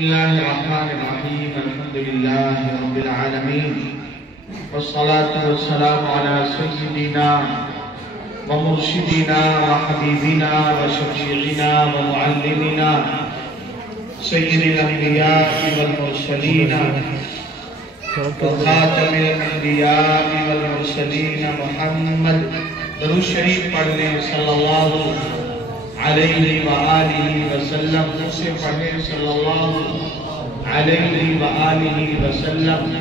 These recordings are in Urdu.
الله الرحمن الرحيم الحمد لله رب العالمين والصلاة والسلام على سيدنا ومرشدنا وحبيبنا وشفيعنا ومعلمنا سيد الأنبياء والمرسلين وخاتم الأنبياء والمرسلين محمد درود شریف پڑھنے صلی اللہ علیہ وآلہ وسلم، اسے پڑھنے صلی اللہ علیہ وآلہ وسلم۔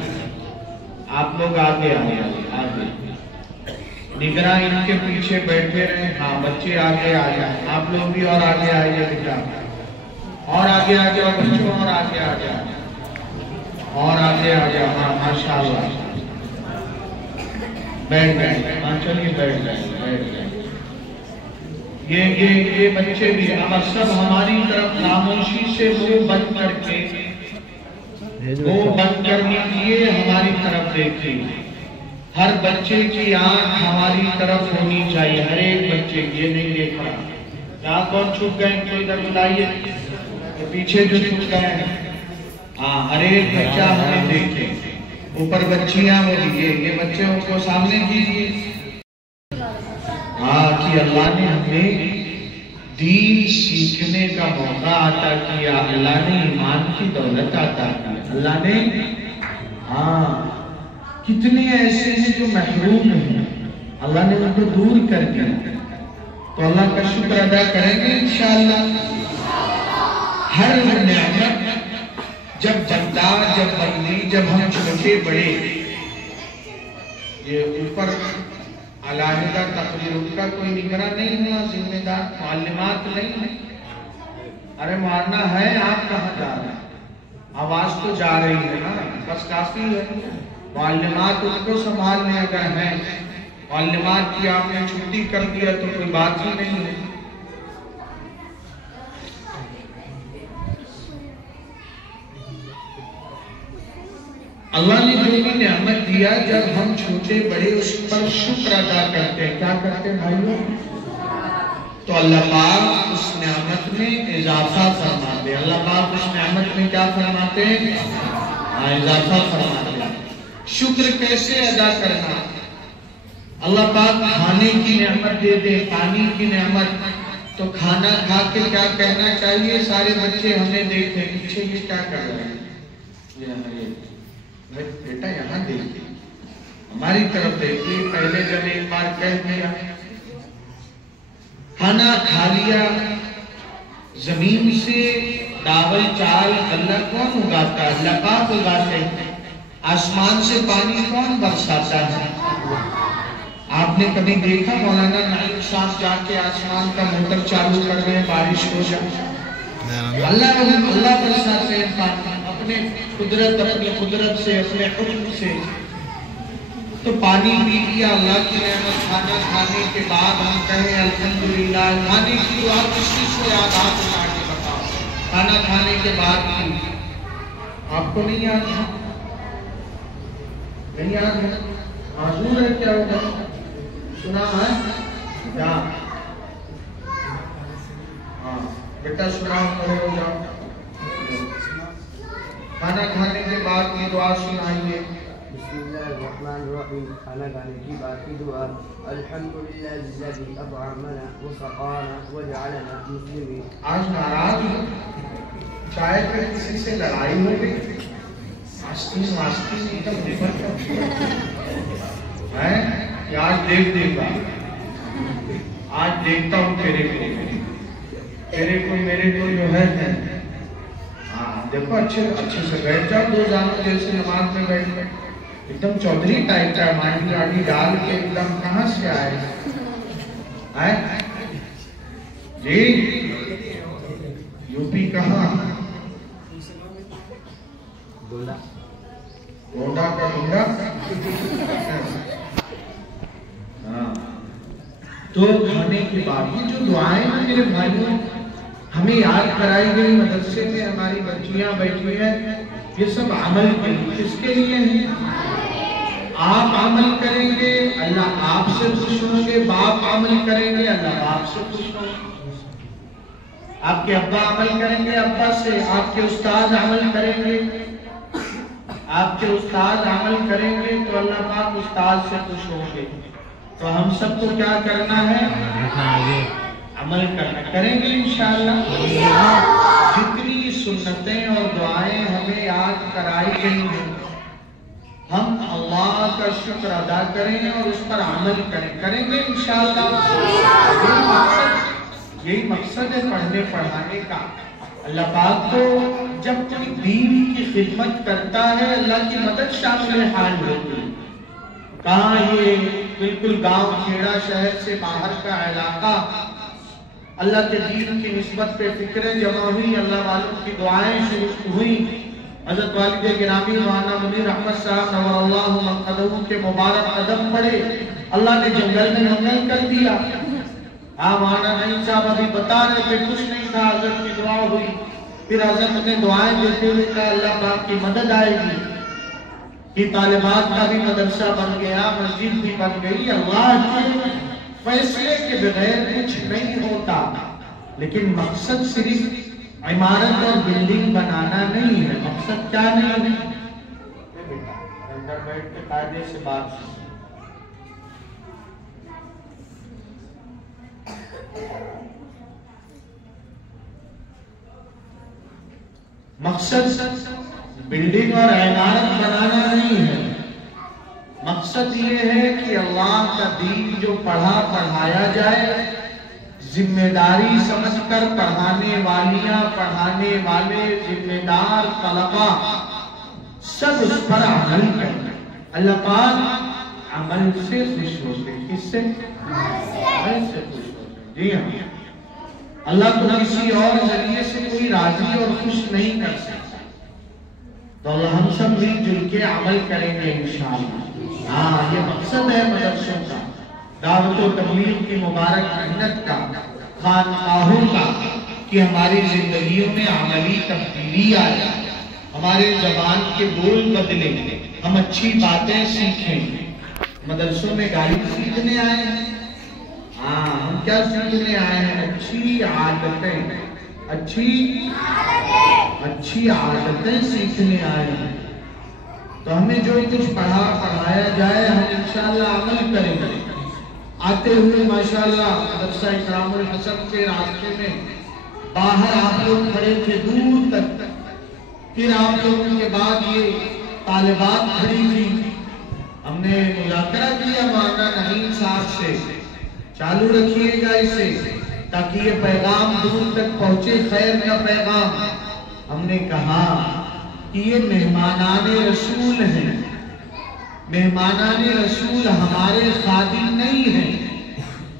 آپ لوگ آگے آگے نگراں ان کے پیچھے بیٹھے رہے، ہاں بچے آگے آ جائیں، آپ لوگ بھی اور آگے آئیے بیٹا، اور آگے آ جاؤ بچوں، اور آگے آ جاؤ، اور آگے آ جاؤ، ہاں ماشاءاللہ بیٹھ گئے، ہاں چلیے بیٹھ گئے۔ یہ بچے بھی اب سب ہماری طرف خاموشی سے منہ بند کر کے ہماری طرف دیکھیں۔ ہر بچے کی آنکھ ہماری طرف ہونی چاہیے، ہر ایک بچے کی، یہ نہیں دیکھ رہا یہاں کون چھپ گئے تو ادھر بتائیے، پیچھے جو چھپ گئے ہیں، ہاں ہر ایک بچہ ہمیں دیکھے۔ اوپر بچیاں وہ یہ بچے ان کو سامنے کیجیے۔ ہاں کہ اللہ نے ہمیں دین سیکھنے کا موقع عطا کیا، اللہ نے ایمان کی دولت عطا کی، اللہ نے ہاں کتنے ایسے ہیں جو محروم ہیں، اللہ نے ان کو دور کر دیا، تو اللہ کا شکر ادا کریں گے انشاءاللہ۔ ہر نعمت جب بندہ جب بندی جب ہم چھوٹے بڑے، یہ اوپر علاحدہ تقریر ان کا کوئی نگراں نہیں ہوا، ذمہ دار معلمات نہیں ہے، ارے مارنا ہے، آپ کہاں جا رہے ہیں؟ آواز تو جا رہی ہے نا، بس کافی ہے۔ معلمات ان کو سنبھالنے اگر ہیں، معلمات کی آپ نے چھٹی کر دیا تو کوئی بات ہی نہیں ہے۔ اللہ نے جو بھی نعمت دیا، جب ہم چھوٹے بڑے اس پر شکر ادا کرتے ہیں، کیا کرتے ہیں بھائیوں؟ تو اللہ پاک اس نعمت میں اضافہ فرماتے ہیں، اللہ پاک اس نعمت میں کیا فرماتے ہیں؟ اضافہ فرماتے ہیں۔ شکر کیسے ادا کرنا؟ اللہ پاک کھانے کی نعمت دے دے، پانی کی نعمت، تو کھانا کھا کے کیا کہنا چاہیے؟ سارے بچے ہمیں دیکھتے ہیں پیچھے یہ کیا کر رہے ہیں، بیٹا یہاں دیکھیے، ہماری طرف دیکھیے۔ پہلے جب ایک بار کہہ دیا، کھانا کھا لیا، زمین سے داول چال اللہ کون اگاتا ہے؟ اللہ پاک اگاتے ہیں۔ آسمان سے پانی کون برساتا ہے؟ آپ نے کبھی دیکھا مولانا نعیم صاحب جا کے آسمان کا موٹر چالو کر رہے ہیں بارش ہو جائے؟ اللہ برساتے ہیں پانی اپنے قدرت سے، اپنے حکم سے۔ تو پانی پی لیا، اللہ کی نعمت، کھانا کھانے کے بعد ہم کہیں الحمدللہ۔ کھانے کی دعا کس چیز کو یاد آپ اٹھا کے بتاؤ؟ کھانا کھانے کے بعد کی آپ کو نہیں یاد ہے؟ نہیں یاد ہے؟ معذور ہے کیا ہوگا؟ سنا ہے کیا؟ ہاں بیٹا سنا کرے ہو جاؤ۔ کھانا کھانے کے بعد کی دعا سنائیے۔ بسم اللہ الرحمن الرحیم۔ کھانا کھانے کی بعد کی دعا، الحمدللہ الذی اطعمنا وسقانا وجعلنا مسلمین۔ آج ناراض ہو؟ شاید پھر کسی سے لڑائی ہو گئی؟ آستی ایک دم نپٹ ہے کہ آج دیکھ گا، آج دیکھتا ہوں تیرے کو میرے کو جو ہے۔ دیکھو اچھے سے بیٹھ جاؤ، دو جانوں جیسے نماز میں بیٹھ گئے، ایک دم چودھری ٹائپ کا مانڈی آڈی ڈال کے ایک دم کہاں سے آئے جی؟ یوپی کہاں؟ گونڈا کا گونڈا؟ ہاں تو کھانے کے بعد یہ جو دعائیں ہیں میرے بھائیوں ہمیں یاد کرائی گئی، مدرسے میں ہماری بچیاں بیٹھی ہیں، یہ سب عمل کے لیے، کس کے لیے ہیں؟ آپ عمل کریں گے اللہ آپ سے خوش ہوں گے، باپ عمل کریں گے اللہ باپ سے خوش ہوں گے۔ آپ کے ابا عمل کریں گے ابا سے، آپ کے استاد عمل کریں گے، آپ کے استاد عمل کریں گے تو اللہ پاک استاد سے خوش ہوں گے۔ تو ہم سب کو کیا کرنا ہے؟ عمل کرنا، کریں گے انشاءاللہ۔ جتنی سنتیں اور دعائیں ہمیں یاد کرائی گئی ہیں، ہم اللہ کا شکر ادا کریں اور اس پر عمل کریں گے انشاءاللہ۔ یہی مقصد ہے پڑھنے پڑھانے کا۔ اللہ پاک کو جب کوئی دین کی خدمت کرتا ہے اللہ کی مدد شامل حال ہوتی ہے۔ کہاں یہ بالکل گاؤں کھیڑا شہر سے باہر کا علاقہ، اللہ کے دین کی نسبت پہ فکریں جمع ہوئی، اللہ والوں کی دعائیں شروع ہوئی۔ حضرت والد گرامی مولانا منیر احمد صاحب نور اللہ مقدمہ کے مبارک قدم پڑے، اللہ نے جنگل میں منگل کر دیا۔ مولانا نعیم صاحب ابھی بتا رہے تھے کچھ نہیں تھا، حضرت کی دعا ہوئی، پھر حضرت نے دعائیں دیتے ہوئے کہا اللہ پاک کی مدد آئے گی، کہ طالبات کا بھی مدرسہ بن گیا، مسجد بھی بن گئی۔ اللہ کے فیصلے کے بغیر کچھ نہیں ہوتا، لیکن مقصد صرف عمارت اور بلڈنگ بنانا نہیں ہے۔ مقصد کیا نہیں ہے؟ اندر بیٹھ کے قاعدے سے بات سن۔ مقصد بلڈنگ اور عمارت بنانا نہیں ہے، مقصد یہ ہے کہ اللہ کا دین جو پڑھا پڑھایا جائے، ذمہ داری سمجھ کر پڑھانے والیاں، پڑھانے والے، ذمہ دار طلبہ سب اس پر عمل کریں۔ اللہ پاک عمل سے خوش ہوتے ہیں۔ کس سے؟ عمل سے خوش ہوتے ہیں۔ جی ہاں، اللہ تو کسی اور ذریعے سے کوئی راضی اور خوش نہیں کر سکتا۔ تو اللہ ہم سب مل جل کے عمل کریں گے انشاءاللہ۔ ہاں، یہ مقصد ہے مدرسوں کا، دعوت و تبلیغ کی مبارک محنت کا، خانقاہوں کا، کہ ہماری زندگیوں میں عملی تبدیلی آئے، ہمارے زبان کے بول بدلیں، ہم اچھی باتیں سیکھیں۔ مدرسوں میں گاڑی سیکھنے آئے ہیں، ہاں ہم کیا سیکھنے آئے ہیں؟ اچھی عادتیں، اچھی عادتیں سیکھنے آئے ہیں۔ تو ہمیں جو کچھ پڑھایا جائے ہم انشاءاللہ عمل کریں گے۔ آتے ہوئے ماشاءاللہ مدرسہ اکرام الحسن کے راستے میں باہر آپ لوگ کھڑے تھے دور تک، پھر آپ لوگوں کے بعد یہ طالبات کھڑی تھی، ہم نے مذاکرہ کیا مولانا نعیم صاحب سے، چالو رکھیے گا اسے تاکہ یہ پیغام دور تک پہنچے، خیر کا پیغام۔ ہم نے کہا کہ یہ مہمانان رسول ہیں، مہمانان رسول ہمارے خادم نہیں ہیں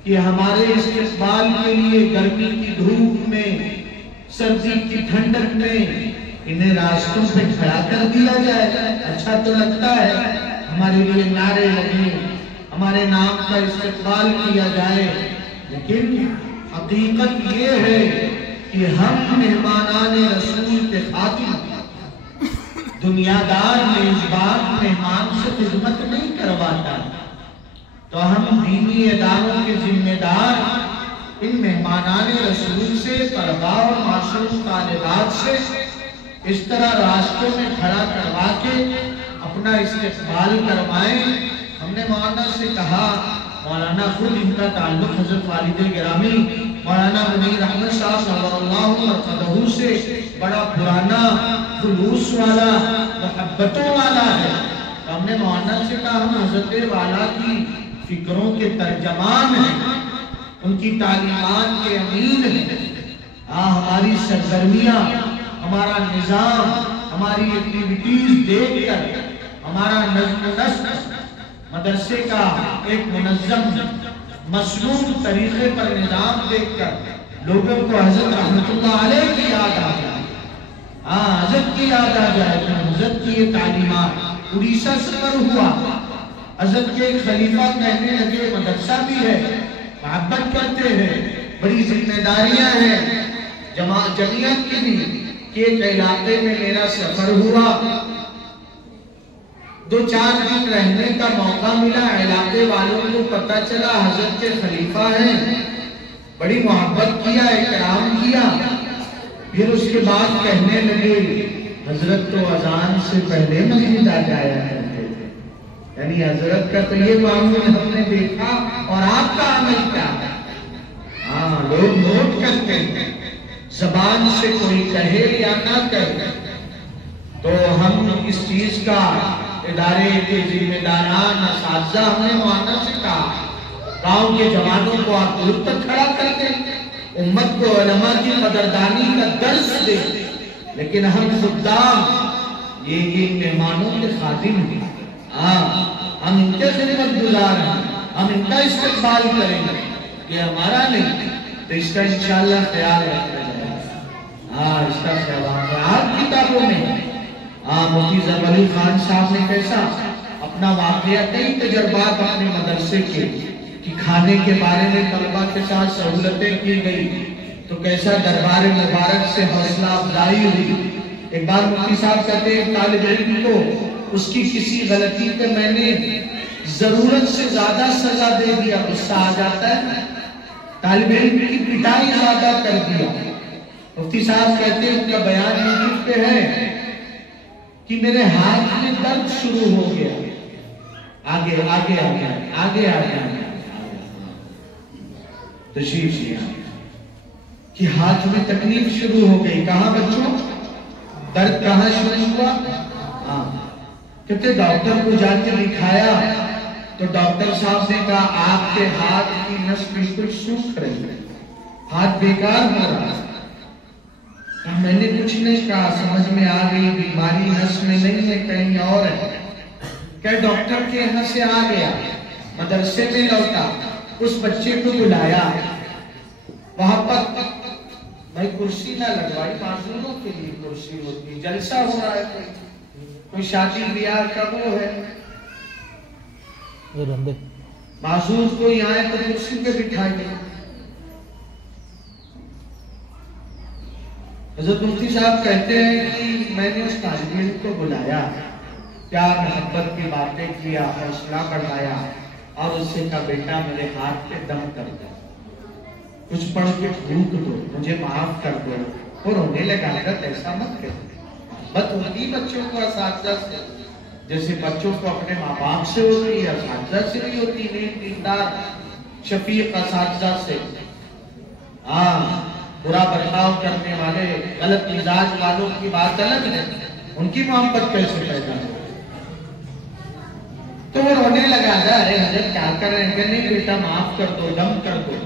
کہ ہمارے استقبال کے لیے گرمی کی دھوپ میں، سردی کی ٹھنڈک میں انہیں راستوں پہ کھڑا کر دیا جائے۔ اچھا تو لگتا ہے، ہمارے لیے نعرے لگے، ہمارے نام کا استقبال کیا جائے، لیکن حقیقت یہ ہے کہ ہم مہمانان رسول کے خادم، دنیادار میزبان مہمان سے خدمت نہیں کرواتا، تو ہم دینی اداروں کے ذمہ دار ان مہمانان رسول سے، طلباء اور معصوم طالبات سے اس طرح راستوں میں کھڑا کروا کے اپنا استقبال کروائیں۔ ہم نے مولانا سے کہا، مولانا خود ان کا تعلق حضرت والد گرامی مولانا منیر احمد صاحب نور اللہ مرقدہ سے بڑا پرانا، خلوص والا، محبتوں والا ہے۔ تو ہم نے مولانا سے کہا ہم حضرت والا کی فکروں کے ترجمان ہیں، ان کی تعلیمات کے امین ہیں۔ ہماری سرگرمیاں، ہمارا نظام، ہماری ایکٹیویٹیز دیکھ کر، ہمارا نظم و نسق مدرسے کا ایک منظم مسلوب طریقے پر نظام دیکھ کر لوگوں کو حضرت رحمت اللہ علیہ کی یاد آ جائے، حضرت کی یاد آ جائے۔ حضرت کی یہ تعلیمات اڑیسہ سفر ہوا، حضرت کے ایک خلیفہ کہنے لگے مدرسہ بھی ہے، محبت کرتے ہیں، بڑی ذمہ داریاں ہیں جمعیت کی بھی، کہ ایک علاقے میں میرا سفر ہوا، 2-4 دن رہنے کا موقع ملا، علاقے والوں کو پتہ چلا حضرت کے خلیفہ ہیں، بڑی محبت کیا، اکرام کیا۔ پھر اس کے بعد کہنے لگے حضرت تو اذان سے پہلے مسجد آ جایا کرتے تھے، یعنی حضرت کا تو یہ معمول ہم نے دیکھا، اور آپ کا عمل کیا ہے؟ ہاں، لوگ نوٹ کرتے ہیں، زبان سے کوئی کہے یا نہ کہے، تو ہم اس چیز کا ادارے کے ذمہ داران اساتذہ ہم نے معانہ سے کہا، گاؤں کے جوانوں کو آپ دور تک کھڑا کرتے ہیں، امت کو علماء کی قدردانی کا درس دے، لیکن ہم خدام یہ مہمانوں کے خادم ہیں، ہم ان کے خدمت گزار ہیں، ہم ان کا استقبال کریں گے، یہ ہمارا نہیں، تو اس کا انشاءاللہ خیال رکھا جائے گا۔ اس کا خیال آپ کتابوں میں مفتی ظفر علی خان صاحب نے کیسا اپنا واقعہ، کئی تجربات اپنے مدرسے کے کہ کھانے کے بارے میں طلبہ کے ساتھ سہولتیں کی گئی تو کیسا دربار مبارک سے حوصلہ افزائی ہوئی۔ ایک بار مفتی صاحب کہتے ہیں طالب علم کو اس کی کسی غلطی پہ میں نے ضرورت سے زیادہ سزا دے دیا، غصہ آ جاتا ہے، طالب علم کی پٹائی زیادہ کر دیا۔ مفتی صاحب کہتے ہیں ان کا بیان یوٹیوب پہ ہے کہ میرے ہاتھ میں درد شروع ہو گیا، آگے آگے آگے آگے آگے تشریف لیا کہ ہاتھ میں تکلیف شروع ہو گئی۔ کہاں بچوں؟ درد کہاں شروع ہوا؟ کہتے ڈاکٹر کو جا کے دکھایا تو ڈاکٹر صاحب نے کہا آپ کے ہاتھ کی نس بالکل سوکھ رہی ہے، ہاتھ بیکار ہو رہا ہے۔ میں نے کچھ نہیں کہا، سمجھ میں آ گئی بیماری نس میں نہیں ہے، کہیں اور ہے۔ کہ ڈاکٹر کے یہاں سے آ گیا، مدرسے میں لوٹا، اس بچے کو بلایا، وہاں پر بھائی کرسی نہ لگوائی، معذوروں کے لیے کرسی ہوتی، جلسہ ہو رہا ہے، کوئی شادی بیاہ کا وہ ہے، معذور کوئی آئے تو کرسی پہ بٹھائیے۔ حضرت مفتی صاحب کہتے ہیں کہ میں نے اس طالب علم کو بلایا، پیار محبت کی باتیں کیا، حوصلہ بڑھایا، اور اس سے کہا بیٹا میرے ہاتھ پہ دم کر دو، کچھ پڑھ کے پھونک دو، مجھے معاف کر دو۔ اور رونے لگا، حضرت ایسا مت کرو، بات ہوتی بچوں کو اساتذہ سے، جیسے بچوں کو اپنے ماں باپ سے ہوتی ہے، اساتذہ سے بھی ہوتی ہے، دیندار شفیق اساتذہ سے۔ برا برتاؤ کرنے والے، غلط مزاج والوں کی بات الگ ہے، ان کی محبت کیسے پیدا ہو؟ تو وہ رونے لگا، ارے حضرت کیا کر رہے ہیں؟ کہ نہیں بیٹا معاف کر دو، دم کر دو۔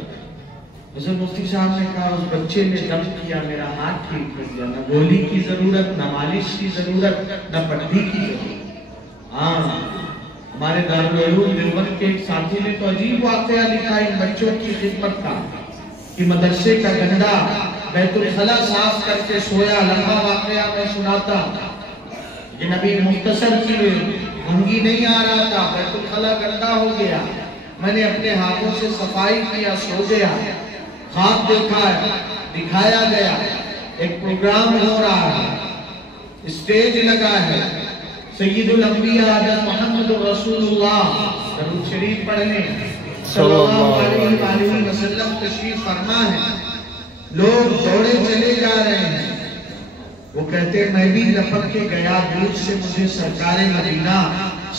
حضرت مفتی صاحب نے کہا اس بچے نے دم کیا، میرا ہاتھ ٹھیک ہو گیا، نہ گولی کی ضرورت، نہ مالش کی ضرورت، نہ پٹی کی ضرورت۔ ہمارے دارالعلوم دیوبند کے ایک ساتھی نے تو عجیب واقعہ لکھا ان بچوں کی خدمت کا کہ مدرسے کا گندا بیت الخلا صاف کر کے سویا، لمبا واقعہ میں سناتا کہ نبی مختصر کی بھنگی نہیں آ رہا تھا، بیت الخلا گندا ہو گیا، میں نے اپنے ہاتھوں سے صفائی کیا، سو گیا، خواب دیکھا ہے، دکھایا گیا، ایک پروگرام ہو رہا ہے، اسٹیج لگا ہے، سید الانبیاء حضرت محمد رسول اللہ درود شریف پڑھنے صلی اللہ علیہ وآلہ وسلم تشریف فرما ہے، لوگ دوڑے چلے جا رہے ہیں، وہ کہتے ہیں میں بھی لپک کے گیا، دور سے مجھے سرکار مدینہ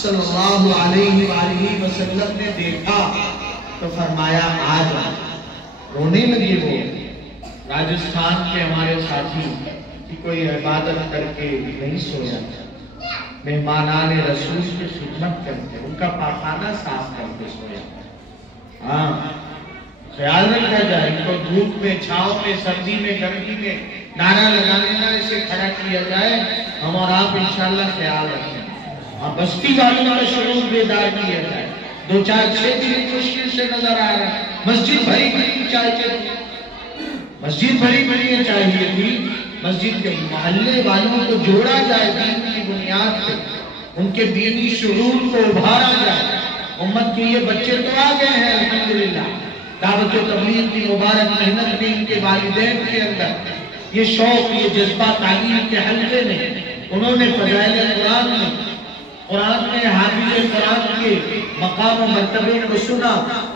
صلی اللہ علیہ وآلہ وسلم نے دیکھا تو فرمایا آ جا۔ رونے لگے وہ راجستھان کے ہمارے ساتھی کہ کوئی عبادت کر کے نہیں سویا، مہمانان رسول کی خدمت کرتے، ان کا پاخانہ صاف کر کے سویا۔ خیال رکھا جائے، ان کو دھوپ میں، چھاؤں میں، سردی میں، گرمی میں نعرہ لگانے نہ اسے کھڑا کیا جائے، ہم اور آپ انشاءاللہ خیال رکھیں۔ بستی والوں کا شعور بیدار کیا جائے، 2-4-6 دن مشکل سے نظر آ رہا ہے، مسجد بھری بھری چاہیے تھی، مسجد بھری بھری چاہیے تھی، مسجد کے محلے والوں کو جوڑا جائے دین کی بنیاد پہ، ان کے دینی شعور کو ابھارا جائے۔ امت کے یہ بچے تو آ گئے ہیں الحمدللہ، دعوت و تبلیغ کی مبارک محنت میں ان کے والدین کے اندر یہ شوق، یہ جذبہ تعلیم کے حلقے میں، انہوں نے فضائل قرآن میں قرآن میں حافظ قرآن کے مقام و مرتبے کو سنا،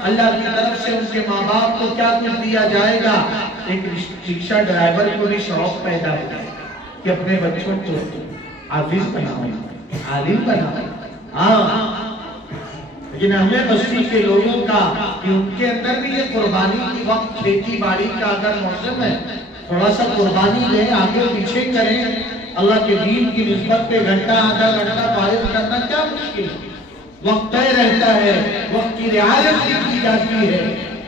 اللہ کی طرف سے ان کے ماں باپ کو کیا کچھ دیا جائے گا۔ ایک رکشہ ڈرائیور کو بھی شوق پیدا ہوتا ہے کہ اپنے بچوں کو حافظ بناؤ، عالم بناؤ۔ ہاں، لیکن ہمیں بستی کے لوگوں کا کہ ان کے اندر بھی یہ قربانی کی وقت کھیتی باڑی کا اگر موسم ہے، تھوڑا سا قربانی دیں، آگے پیچھے کریں، اللہ کے دین کی نسبت پہ گھنٹہ آدھا گھنٹہ فارغ کرنا کیا مشکل ہے؟ وقت طے رہتا ہے، وقت کی رعایت کی جاتی ہے،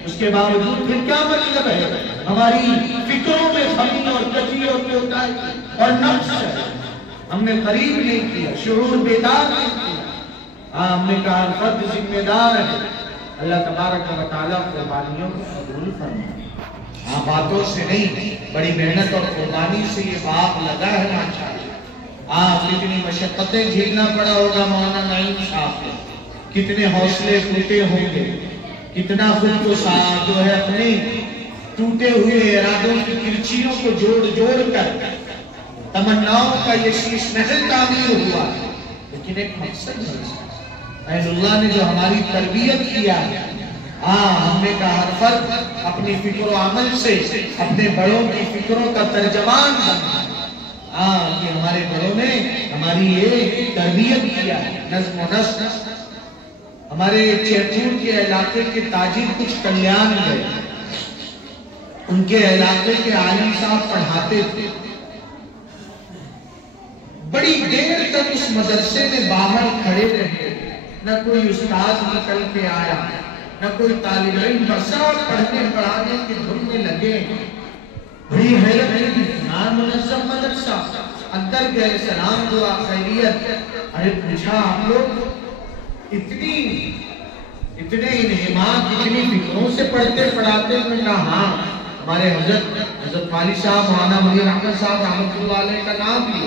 اس کے باوجود پھر کیا مطلب ہے؟ ہماری فکروں میں خمی اور کجی اور کوتاہی اور نقص ہے، ہم نے قریب نہیں کیا، شعور بیدار نہیں کیا۔ ہم نے کہا فرد ذمہ دار ہے، اللہ تبارک و تعالیٰ قربانیوں کو قبول فرمائے۔ ہاں، باتوں سے نہیں، بڑی محنت اور قربانی سے یہ باغ لگا ہے ماشاءاللہ۔ کتنی مشقتیں جھیلنا پڑا ہوگا مولانا نعیم صاحب کو، کتنے حوصلے ٹوٹے ہوں گے، کتنا خود کو جو ہے اپنے ٹوٹے ہوئے ارادوں کی کرچیوں کو جوڑ کر تمناؤں کا یہ شیش محل تعمیر ہوا، لیکن ایک مقصد ہے۔ اہل اللہ نے جو ہماری تربیت کیا، ہم نے کہا ہر فرد اپنی فکر و عمل سے اپنے بڑوں کی فکروں کا ترجمان بنا، کہ ہمارے بڑوں نے ہماری یہ تربیت کیا، نظم و نسق۔ ہمارے چیپور کے علاقے کے تاجر کچھ کلیان گئے، ان کے علاقے کے عالم صاحب پڑھاتے تھے، بڑی دیر تک اس مدرسے میں باہر کھڑے رہے، نہ کوئی استاد نکل کے آیا، نہ کوئی طالب علم، برسات پڑھنے پڑھانے کی دھن میں لگے۔ بڑی حیرت ہے، منظم مدرسہ، اندر گئے، سلام دعا خیریت، ارے پوچھا آپ لوگ اتنے انہمام اتنی فکروں سے پڑھتے پڑھاتے ہیں؟ میں کہا ہاں، ہمارے حضرت والی صاحب مولانا ولی احمد صاحب رحمۃ اللہ علیہ کا نام بھی،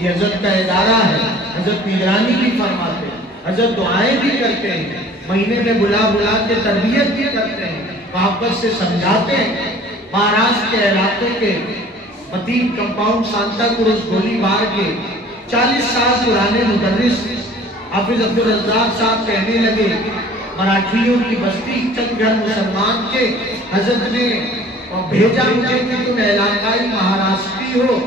یہ حضرت کا ادارہ ہے، حضرت نگرانی بھی فرماتے ہیں، حضرت دعائیں بھی کرتے ہیں، مہینے میں بلا کے تربیت بھی کرتے ہیں، محبت سے سمجھاتے ہیں۔ مہاراشٹر کے علاقے کے متین کمپاؤنڈ سانتا کروز گولی بار کے 40 سال پرانے مدرس حافظ عبدالرزاق صاحب کہنے لگے، مراٹھیوں کی بستی چند گھر مسلمان کے، حضرت نے بھیجا مجھے کہ تم علاقائی مہاراشٹری ہو،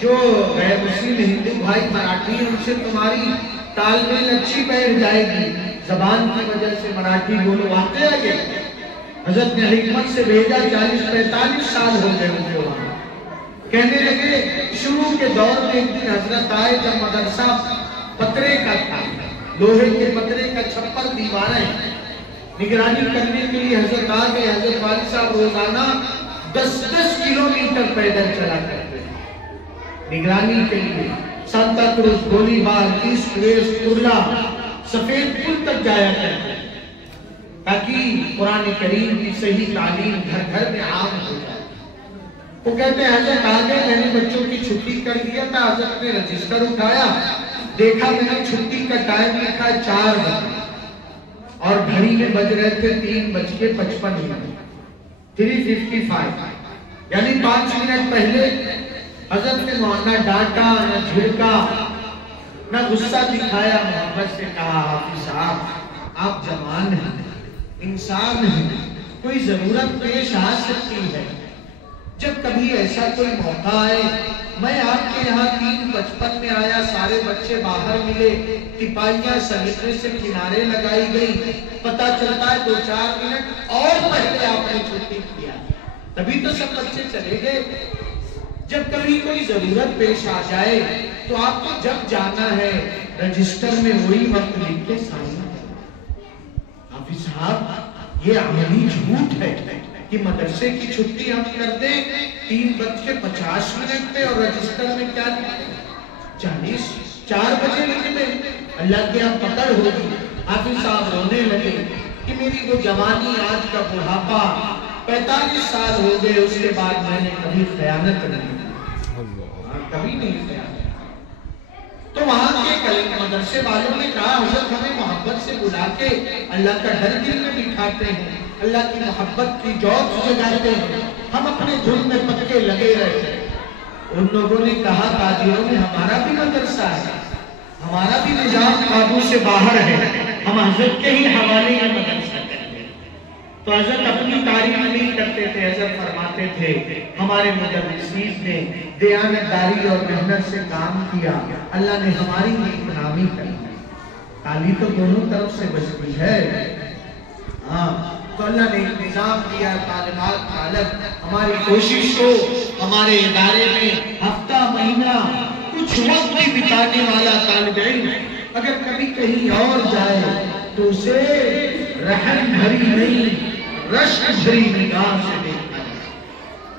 جو غیر مسلم ہندو بھائی مراٹھی ان سے تمہاری تال میل اچھی بیٹھ جائے گی، زبان کی وجہ سے مراٹھی بولو آتے آگے۔ حضرت نے حکمت سے بھیجا، 40-45 سال ہو گئے مجھے وہاں۔ کہنے لگے شروع کے دور میں ایک دن حضرت آئے جب مدرسہ پترے کا تھا، لوہے کے پترے کا چھپر دیواریں، نگرانی کرنے کے لیے حضرت آ گئے۔ حضرت والی صاحب روزانہ 10-10 کلومیٹر پیدل چلا کرتے نگرانی کے لیے، سانتا کروز گولی بار، ایسٹ ویسٹ کرلا، سفید پل تک جایا کرتے تاکہ قرآن کریم کی صحیح تعلیم گھر گھر میں عام ہو جائے۔ وہ کہتے ہیں حضرت آگے میں نے بچوں کی چھٹی کر دیا تھا، حضرت نے رجسٹر اٹھایا، دیکھا میں نے چھٹی کا ٹائم لکھا 4 بجے اور گھڑی میں بج رہے تھے 3:55، 3:55، یعنی 5 منٹ پہلے۔ حضرت نے نہ ڈانٹا، نہ جھڑکا، نہ غصہ دکھایا، محبت سے کہا حافظ صاحب آپ جوان ہیں، انسان ہیں، کوئی ضرورت پیش آ سکتی ہے، جب کبھی ایسا کوئی موقع آئے، میں آپ کے یہاں 3:55 میں آیا، سارے بچے باہر ملے، ٹپائیاں سلیقے سے کنارے لگائی گئی، پتہ چلتا ہے 2-4 منٹ اور پہلے آپ نے چھٹی کیا، تبھی تو سب بچے چلے گئے۔ جب کبھی کوئی ضرورت پیش آ جائے تو آپ کو جب جانا ہے رجسٹر میں وہی وقت لکھ کے سائن کریں۔ حافظ صاحب یہ عملی جھوٹ ہے کہ مدرسے کی چھٹی ہم کر دیں 3:50 پہ اور رجسٹر میں کیا لکھیں 4 بجے لکھ دیں، اللہ کے یہاں پکڑ ہوگی۔ حافظ صاحب رونے لگے کہ میری وہ جوانی، آج کا بڑھاپا، 45 سال ہو گئے، اس کے بعد میں نے کبھی خیانت نہیں، کبھی نہیں خیانت۔ تو وہاں کے مدرسے والوں نے کہا حضرت ہمیں محبت سے بلا کے اللہ کا ڈر دل میں بٹھاتے ہیں، اللہ کی محبت کی جوت جگاتے ہیں، ہم اپنے دھن میں پکے لگے رہے ہیں۔ ان لوگوں نے کہا تاجروں میں ہمارا بھی مدرسہ ہے، ہمارا بھی نظام قابو سے باہر ہے، ہم حضرت کے ہی حوالے کا مدرسہ کرتے ہیں۔ تو حضرت اپنی تعریف نہیں کرتے تھے، حضرت فرماتے تھے ہمارے مدرسین نے دیانتداری اور محنت سے کام کیا، اللہ نے ہماری نیکنامی کر دی۔ تالی تو دونوں طرف سے بجتی ہے، ہاں تو اللہ نے ایک نظام دیا، طالبات طالب ہماری کوشش ہو ہمارے ادارے میں ہفتہ مہینہ کچھ وقت بھی بتانے والا طالب علم اگر کبھی کہیں اور جائے تو اسے رحم بھری نہیں رشک بھری نگاہ سے دیکھنا،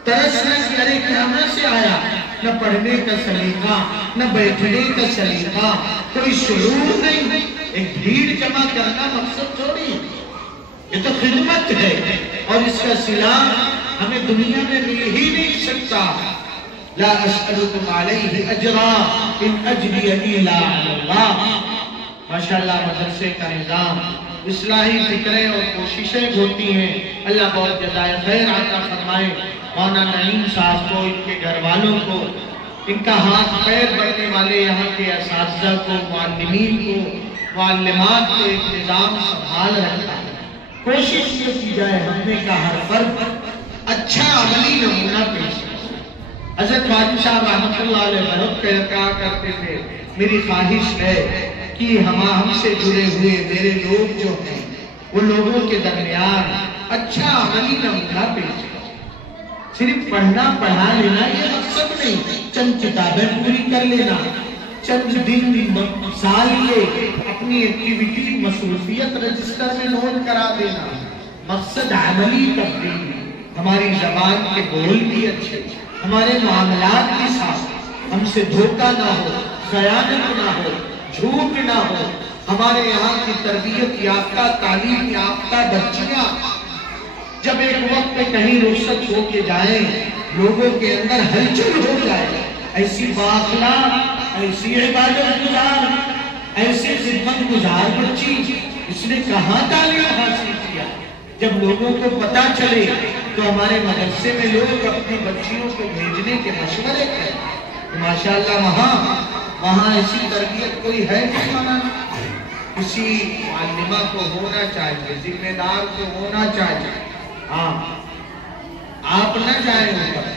ترس نہ کہ ارے کہاں سے آیا، نہ پڑھنے کا سلیقہ نہ بیٹھنے کا سلیقہ، کوئی شعور نہیں، ایک بھیڑ جمع کرنا مقصد تھوڑی، یہ تو خدمت ہے اور اس کا صلہ ہمیں دنیا میں مل ہی نہیں سکتا۔ لا اسألکم علیہ اجرا ان اجری الا علی اللہ۔ ماشاءاللہ مدرسے کا نظام، اصلاحی فکریں اور کوششیں ہوتی ہیں، اللہ بہت جزائے خیر عطا فرمائے مولانا نعیم صاحب کو، ان کے گھر والوں کو، ان کا ہاتھ پیر بڑھنے والے یہاں کے اساتذہ کو، معلمین کو، معلمات کو ایک نظام سنبھال رکھا ہے۔ کوشش یہ کی جائے ہم نے کا ہر فرد اچھا عملی نمونہ پیش کرے۔ حضرت خواجہ صاحب رحمۃ اللہ علیہ بہت کہا کرتے تھے میری خواہش ہے کہ ہم سے جڑے ہوئے میرے لوگ جو ہیں وہ لوگوں کے درمیان اچھا عملی نمونہ پیش کرے۔ صرف پڑھنا پڑھا لینا یہ مقصد نہیں، چند کتابیں پوری کر لینا، چند دن سال کے اپنی ایکٹیویٹی مصروفیت رجسٹر میں نوٹ کرا دینا، مقصد عملی تبدیلی، ہماری زبان کے بول بھی اچھے، ہمارے معاملات بھی صاف، ہم سے دھوکہ نہ ہو، خیانت نہ ہو، جھوٹ نہ ہو، ہمارے یہاں کی تربیت یافتہ تعلیم یافتہ بچیاں جب ایک وقت پہ کہیں رخصت ہو کے جائیں لوگوں کے اندر ہلچل ہو جائے، ایسی بااخلاق، ایسی عبادت گزار، ایسے خدمت گزار بچی اس نے کہاں تعلیم حاصل کیا؟ جب لوگوں کو پتا چلے تو ہمارے مدرسے میں لوگ اپنی بچیوں کو بھیجنے کے مشورے کریں، ماشاءاللہ وہاں ایسی تربیت کوئی ہے نہیں مانا، کسی معلمہ کو ہونا چاہیے، ذمہ دار کو ہونا چاہیے، ہاں آپ نہ جائیں اوپر،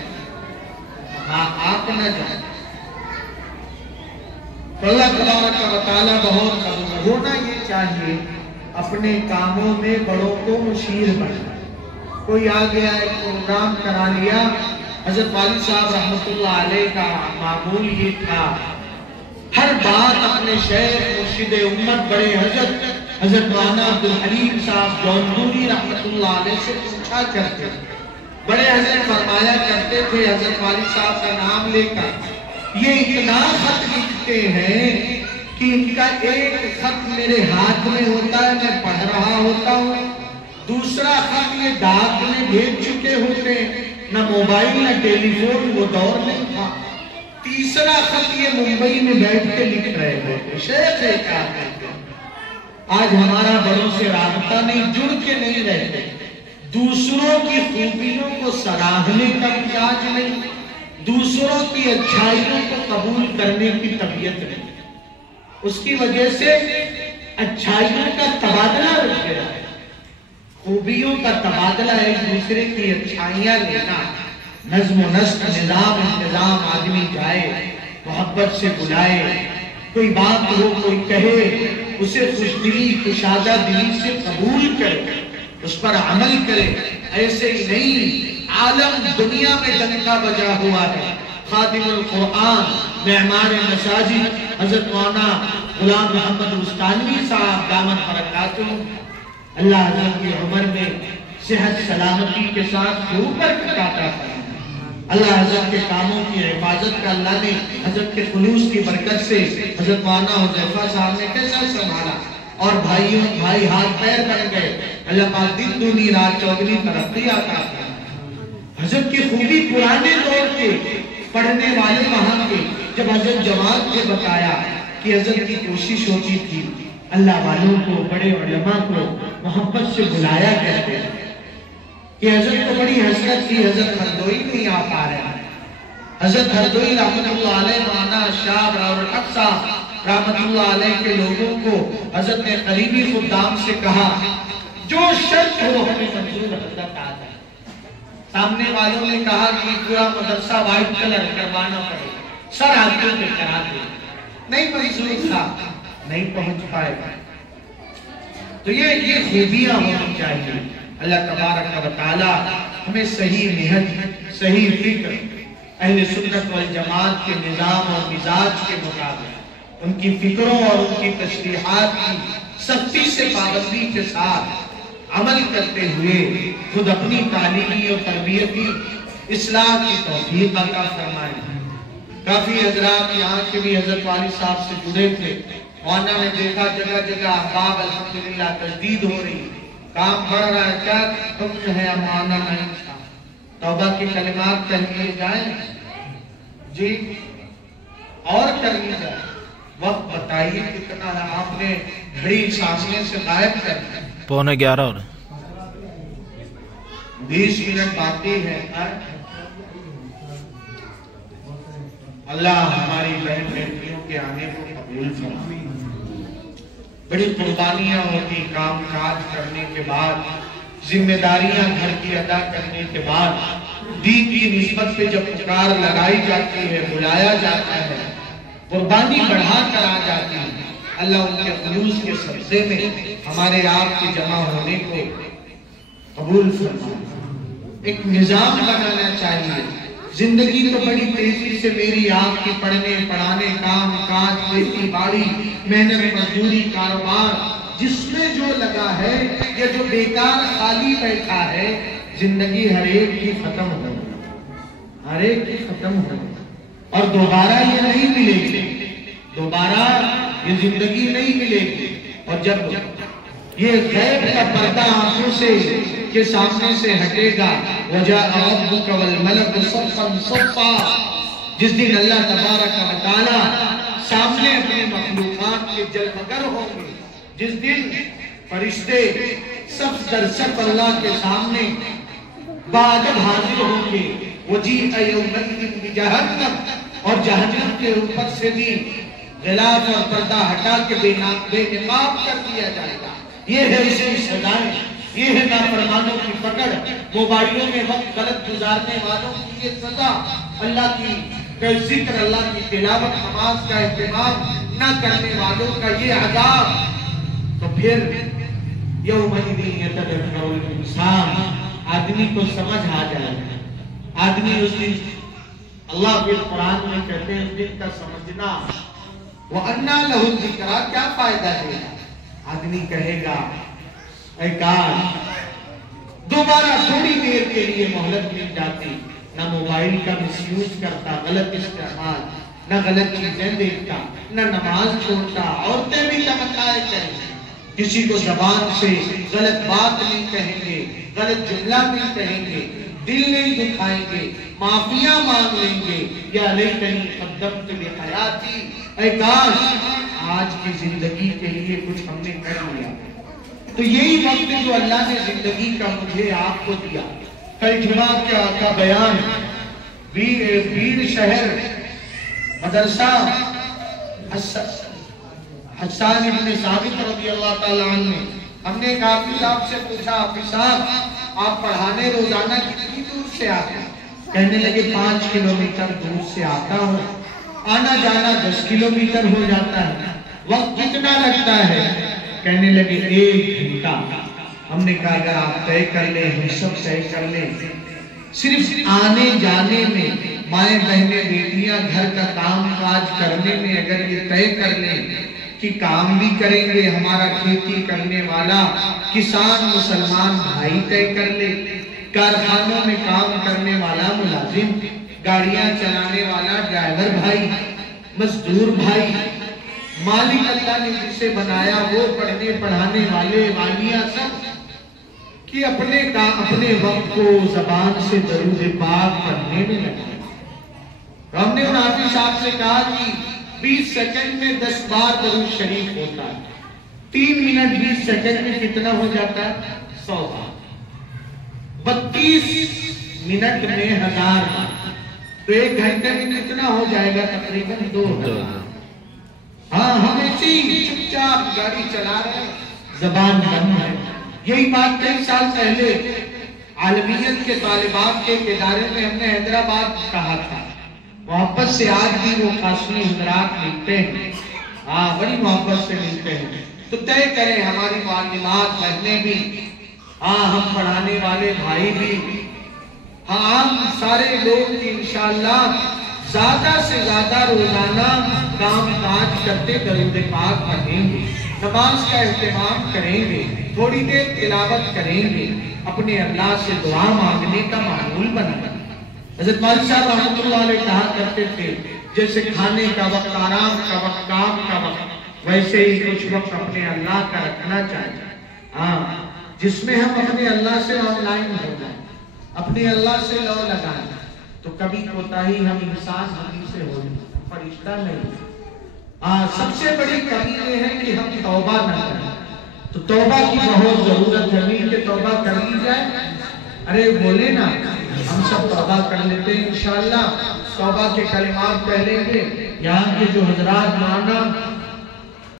ہاں آپ نہ جائیں، اللہ تبارک و تعالیٰ بہت ہونا یہ چاہیے اپنے کاموں میں بڑوں کو مشیر بننا۔ کوئی آ گیا ایک پروگرام کرا لیا، حضرت والد صاحب رحمۃ اللہ علیہ کا معمول یہ تھا ہر بات اپنے شیخ مرشد امت بڑے حضرت مولانا عبدالحلیم صاحب جونپوری رحمۃ اللہ علیہ سے پوچھا کرتے تھے، بڑے حضرت فرمایا کرتے تھے حضرت والد صاحب کا نام لے کر یہ اتنا خط لکھتے ہیں کہ ان کا ایک خط میرے ہاتھ میں ہوتا ہے، میں پڑھ رہا ہوتا ہوں، دوسرا خط یہ ڈاک میں بھیج چکے ہوتے، نہ موبائل نہ ٹیلی فون وہ دور نہیں تھا، تیسرا خط یہ ممبئی میں بیٹھ کے لکھ رہے ہوتے، شیخ کیا کہتے ہیں آج ہمارا بڑوں سے رابطہ نہیں، جڑ کے نہیں رہتے، دوسروں کی خوبیوں کو سراہنے کا مزاج نہیں، دوسروں کی اچھائیوں کو قبول کرنے کی طبیعت نہیں، اس کی وجہ سے اچھائیوں کا تبادلہ رک گیا ہے، خوبیوں کا تبادلہ ایک دوسرے کی اچھائیاں لینا، نظم و نسق نظام انتظام آدمی جائے محبت سے بلائے، کوئی بات ہو کوئی کہے اسے خوش دلی کشادہ دلی سے قبول کرے، اس پر عمل کرے، ایسے ہی نہیں عالم دنیا میں ڈنکا بجا ہوا ہے، خادم القرآن معمار مساجد حضرت مولانا غلام محمد مستانوی صاحب دامت برکاتہ، اللہ حضرت کی عمر میں صحت سلامتی کے ساتھ خوب برکت عطا فرمائے، اللہ حضرت کے کاموں کی حفاظت کا اللہ نے حضرت کے خلوص کی برکت سے حضرت مولانا حذیفہ صاحب نے کیسا سنبھالا، اور بھائی ہاتھ پیر بن گئے، اللہ پاک دن دنی رات چوگنی ترقی عطا فرمائے۔ حضرت کی خوبی پرانے دور کے پڑھنے والے وہاں کے جب حضرت جماعت کو بتایا کہ حضرت کی کوشش ہوتی تھی اللہ والوں کو بڑے علماء کو محبت سے بلایا کرتے تھے کہ حضرت کو بڑی حسرت تھی حضرت ہردوئی نہیں آ پا رہے، حضرت ہردوئی رحمۃ اللہ علیہ مولانا شاہ اور الحق صاحب رحمت اللہ علیہ کے لوگوں کو حضرت نے قریبی خدام سے کہا جو شرط ہو ہمیں منظور حضرت آ جائے. سامنے والوں نے کہا کہ پورا مدرسہ وائٹ کلر کروانا پڑے, سر ہاتھوں پہ کرا دے. نہیں منظور تھا, نہیں پہنچ پائے. تو یہ خوبیاں ہونی چاہیے. اللہ تبارک و تعالی ہمیں صحیح نہج, صحیح فکر, اہل سنت والجماعت کے نظام اور مزاج کے مطابق ان کی فکروں اور ان کی تشریحات کی سختی سے پابندی کے ساتھ عمل کرتے ہوئے خود اپنی تعلیمی اور تربیتی اصلاح کی توفیق عطا فرمائے. کافی حضرات یہاں کے بھی حضرت والی صاحب سے جڑے تھے. مولانا نے دیکھا جگہ جگہ احباب الحمدللہ تجدید ہو رہی, کام بڑھ رہا ہے. کیا حکم ہے مولانا نعیم صاحب؟ توبہ کی کلمات کہنے جائیں جی اور کرنی جائے. وقت بتائیے کتنا ہے, آپ نے گھڑی سامنے سے غائب کر دی. 11:15 ہو رہا ہے. 20 منٹ باقی ہے. اللہ ہماری بہن بیٹیوں کے آنے کو قبول فرمائے. بڑی قربانیاں ہوتی کام کاج کرنے کے بعد, ذمہ داریاں گھر کی ادا کرنے کے بعد دین کی نسبت پہ جب پکار لگائی جاتی ہے, بلایا جاتا ہے, قربانی بڑھا کر آ جاتی ہے. اللہ ان کے خلوص کے سبزے میں ہمارے آپ کے جمع ہونے کو قبول فرمائے. ایک نظام بنانا چاہیے. زندگی تو بڑی تیزی سے میری آپ کی پڑھنے پڑھانے, کام کاج, کھیتی باڑی, محنت مزدوری, کاروبار, جس میں جو لگا ہے یا جو بیکار خالی بیٹھا ہے, زندگی ہر ایک کی ختم ہو گئی, ہر ایک کی ختم ہو گئی. اور دوبارہ یہ نہیں ملے گی, دوبارہ یہ زندگی نہیں ملے گی. اور جب یہ غیب کا پردہ آنکھوں سے کے سامنے سے ہٹے گا, وَجَاءَ رَبُّكَ وَالْمَلَكُ صَفًّا صَفًّا, جس دن اللہ تبارک و تعالی سامنے اپنے مخلوقات کے جلوگر ہوں گے, جس دن فرشتے صف در صف اللہ کے سامنے بادب حاضر ہوں گے. وَجِيءَ يَوْمَئِذٍ بِجَهَنَّمَ, اور جہنم کے اوپر سے بھی غلاف اور پردہ ہٹا کے بے نقاب کر دیا جائے گا. یہ ہے اس کی سزائیں, یہ ہے نافرمانوں کی پکڑ, موبائلوں میں وقت غلط گزارنے والوں کی یہ سزا, اللہ کی ذکر, اللہ کی تلاوت, نماز کا اہتمام نہ کرنے والوں کا یہ عذاب. تو پھر یومئذ یتذکر الانسان, آدمی کو سمجھ آ جائے گا. آدمی اس دن, اللہ کے قرآن میں کہتے ہیں اس دن کا سمجھنا, وَأَنَّا لَهُ الذِّكْرَىٰ, کیا فائدہ دے گا. آدمی کہے گا اے کاش دوبارہ تھوڑی دیر کے لیے مہلت مل جاتی, نہ موبائل کا مس یوز کرتا, غلط استعمال, نہ غلط چیزیں دیکھتا, نہ نماز چھوڑتا. عورتیں بھی تمنائیں کریں, کسی کو زبان سے غلط بات نہیں کہیں گے, غلط جملہ نہیں کہیں گے, دل نہیں دکھائیں گے, معافیاں مانگ لیں گے. یا لیتنی قدمت لحیاتی, اے کاش آج کی زندگی کے لیے کچھ ہم نے کر لیا. تو یہی وقت جو اللہ نے زندگی کا مجھے آپ کو دیا. کل جمعہ کا بیان بیر شہر مدرسہ حسان ابن ثابت رضی اللہ تعالیٰ عنہ میں, ہم نے ایک حافظ صاحب سے پوچھا, حافظ صاحب آپ پڑھانے روزانہ کتنی دور سے آتے ہیں؟ کہنے لگے 5 کلومیٹر دور سے آتا ہوں, آنا جانا 10 کلومیٹر ہو جاتا ہے. وقت کتنا لگتا ہے؟ کہنے لگے 1 گھنٹہ. ہم نے کہا اگر آپ طے کر لیں, ہم سب طے کر لیں, صرف آنے جانے میں, مائیں بہنیں بیٹیاں گھر کا کام کاج کرنے میں اگر یہ طے کر لیں کہ کام بھی کریں گے, ہمارا کھیتی کرنے والا کسان مسلمان بھائی طے کر لے, کارخانوں میں کام کرنے والا ملازم, گاڑیاں چلانے والا ڈرائیور بھائی, مزدور بھائی, مالک اللہ نے جسے بنایا وہ پڑھنے پڑھانے والے, والیاں, سب کہ اپنے وقت کو زبان سے درود پاک پڑھنے میں لگا. ہم نے ان حافظ صاحب سے کہا کہ 20 سیکنڈ میں 10 بار درود شریف ہوتا ہے, 3 منٹ 20 سیکنڈ میں کتنا ہو جاتا ہے؟ 100 بار. 32 منٹ میں 1000 بار, تو 1 گھنٹے میں کتنا ہو جائے گا؟ تقریباً 2000. ہاں ہم ایسے ہی چپ چاپ گاڑی چلا رہے ہیں، زبان بند ہے۔ یہی بات کئی سال پہلے عالمیت کے طالبات کے ایک ادارے میں ہم نے حیدرآباد کہا تھا، محبت سے آج بھی وہ قاسمی حضرات ملتے ہیں، ہاں بڑی محبت سے ملتے ہیں۔ تو طے کریں ہماری معلمات بہنیں بھی، ہاں ہم پڑھانے والے بھائی بھی، ہاں ہم سارے لوگ کی انشاءاللہ زیادہ سے زیادہ روزانہ کام کاج کرتے درود پاک پڑھیں گے، نماز کا اہتمام کریں گے، تھوڑی دیر تلاوت کریں گے، اپنے اللہ سے دعا مانگنے کا معمول بنائیں۔ حضرت مالک صاحب رحمۃ اللہ علیہ کہا کرتے تھے جیسے کھانے کا وقت، آرام کا وقت، کام کا وقت، ویسے ہی کچھ وقت اپنے اللہ کا رکھنا چاہیے، ہاں جس میں ہم اپنے اللہ سے آن لائن ہو جائیں، اپنے اللہ سے لو لگائیں، تو کبھی کوتاہی ہم انسان ہم سے ہو جائے، فرشتہ نہیں۔ سب سے بڑی کمی یہ ہے کہ ہم توبہ نہ کریں، تو توبہ کی بہت ضرورت ہے، مل کے توبہ کر لی جائے۔ ارے بولے نا، ہم سب توبہ کر لیتے ہیں انشاءاللہ، توبہ کے کلمات پڑھ لیں گے۔ یہاں کے جو حضرات مولانا